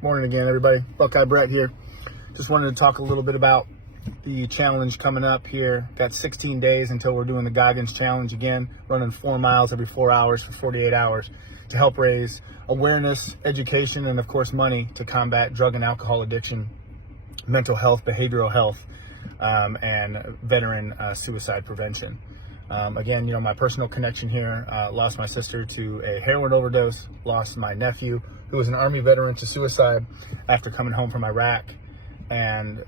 Morning again, everybody. Buckeye Brett here. Just wanted to talk a little bit about the challenge coming up here. Got 16 days until we're doing the Goggins challenge again, running 4 miles every 4 hours for 48 hours to help raise awareness, education, and of course money to combat drug and alcohol addiction, mental health, behavioral health, and veteran suicide prevention. Again, my personal connection here, lost my sister to a heroin overdose, lost my nephew, who was an Army veteran, to suicide after coming home from Iraq. And,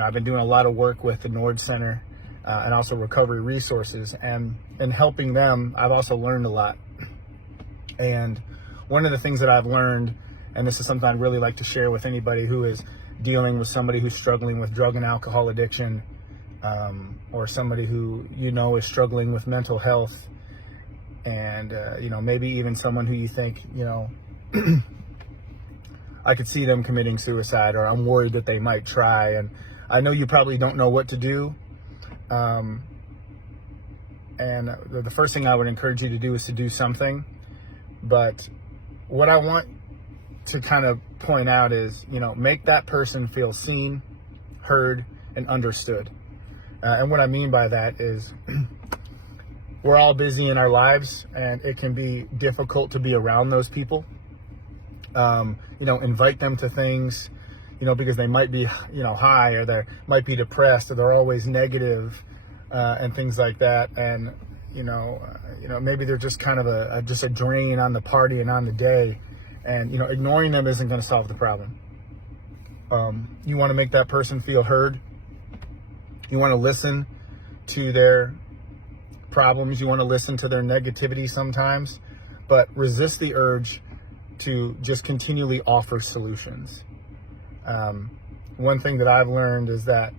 I've been doing a lot of work with the Nord Center and also Recovery Resources. And in helping them, I've also learned a lot. And one of the things that I've learned, and this is something I'd really like to share with anybody who is dealing with somebody who's struggling with drug and alcohol addiction, or somebody who is struggling with mental health, and maybe even someone who you think I could see them committing suicide, or I'm worried that they might try, and I know you probably don't know what to do, and the first thing I would encourage you to do is to do something. But what I want to kind of point out is, make that person feel seen, heard, and understood. And what I mean by that is we're all busy in our lives, and it can be difficult to be around those people. Invite them to things, because they might be, high, or they might be depressed, or they're always negative, and things like that. And, maybe they're just kind of just a drain on the party and on the day. And, ignoring them isn't going to solve the problem. You want to make that person feel heard. You want to listen to their problems. You want to listen to their negativity sometimes, but resist the urge to just continually offer solutions. One thing that I've learned is that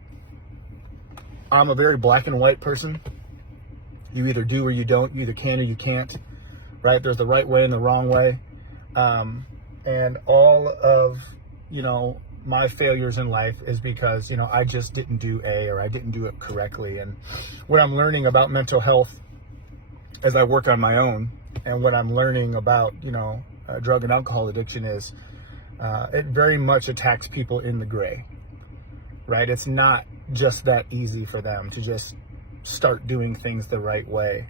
I'm a very black and white person. You either do or you don't. You either can or you can't, right? There's the right way and the wrong way. And all of, my failures in life is because, I just didn't do A, or I didn't do it correctly. And what I'm learning about mental health as I work on my own, and what I'm learning about, drug and alcohol addiction is, it very much attacks people in the gray, right? It's not just that easy for them to just start doing things the right way,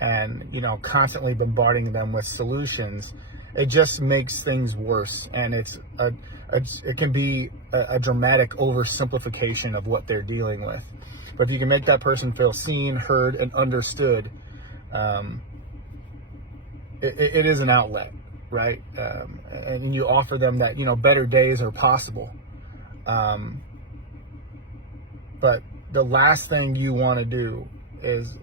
and, constantly bombarding them with solutions. It just makes things worse, and it can be a dramatic oversimplification of what they're dealing with. But if you can make that person feel seen, heard, and understood, it is an outlet, right? And you offer them that, better days are possible. But the last thing you want to do is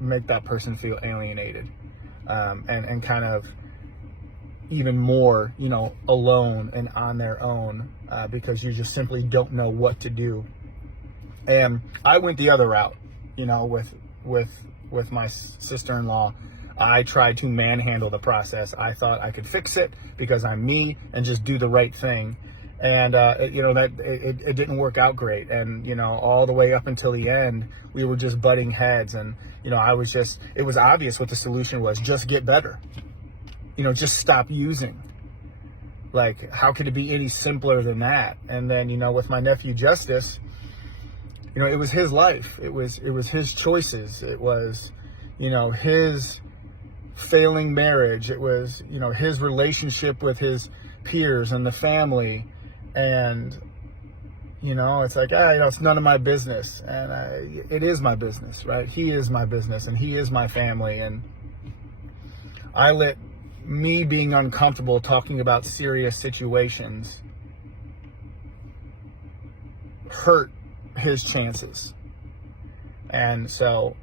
make that person feel alienated, and kind of even more, alone and on their own, because you just simply don't know what to do. And I went the other route, with my sister-in-law. I tried to manhandle the process. I thought I could fix it because I'm me and just do the right thing. And, it didn't work out great. And, all the way up until the end, we were just butting heads. And, it was obvious what the solution was: just get better. Just stop using. Like, how could it be any simpler than that? And then, with my nephew Justice, it was his life. It was his choices. It was, his failing marriage. It was, his relationship with his peers and the family. And, it's like, it's none of my business. And it is my business, right? He is my business, and he is my family. And I let me being uncomfortable talking about serious situations hurt his chances. And so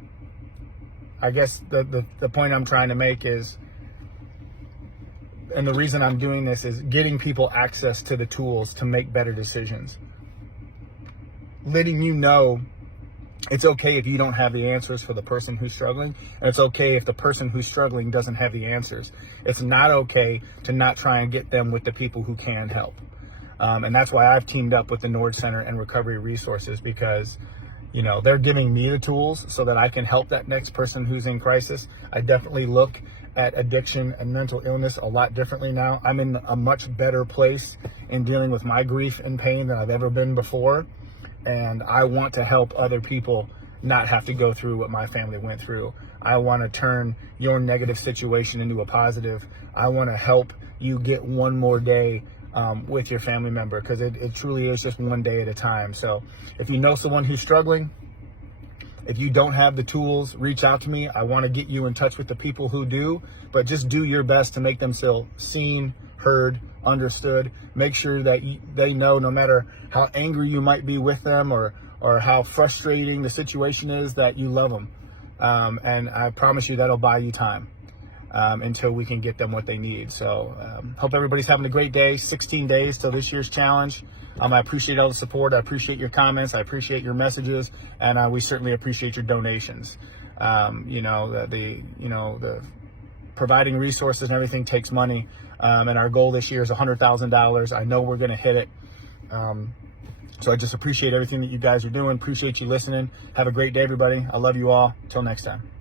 I guess the point I'm trying to make is, and the reason I'm doing this, is getting people access to the tools to make better decisions. Letting you know it's okay if you don't have the answers for the person who's struggling, and it's okay if the person who's struggling doesn't have the answers. It's not okay to not try and get them with the people who can help. And that's why I've teamed up with the Nord Center and Recovery Resources, because they're giving me the tools so that I can help that next person who's in crisis. I definitely look at addiction and mental illness a lot differently now. I'm in a much better place in dealing with my grief and pain than I've ever been before. And I want to help other people not have to go through what my family went through. I want to turn your negative situation into a positive. I want to help you get one more day with your family member, because it truly is just one day at a time. So if you know someone who's struggling, if you don't have the tools, reach out to me. I want to get you in touch with the people who do, but just do your best to make them feel seen, heard, understood. Make sure that they know, no matter how angry you might be with them or how frustrating the situation is, that you love them. And I promise you that'll buy you time until we can get them what they need. So hope everybody's having a great day. 16 days till this year's challenge. I appreciate all the support. I appreciate your comments. I appreciate your messages, and we certainly appreciate your donations. The providing resources and everything takes money, and our goal this year is $100,000. I know we're going to hit it. So I just appreciate everything that you guys are doing. Appreciate you listening. Have a great day, everybody. I love you all. Till next time.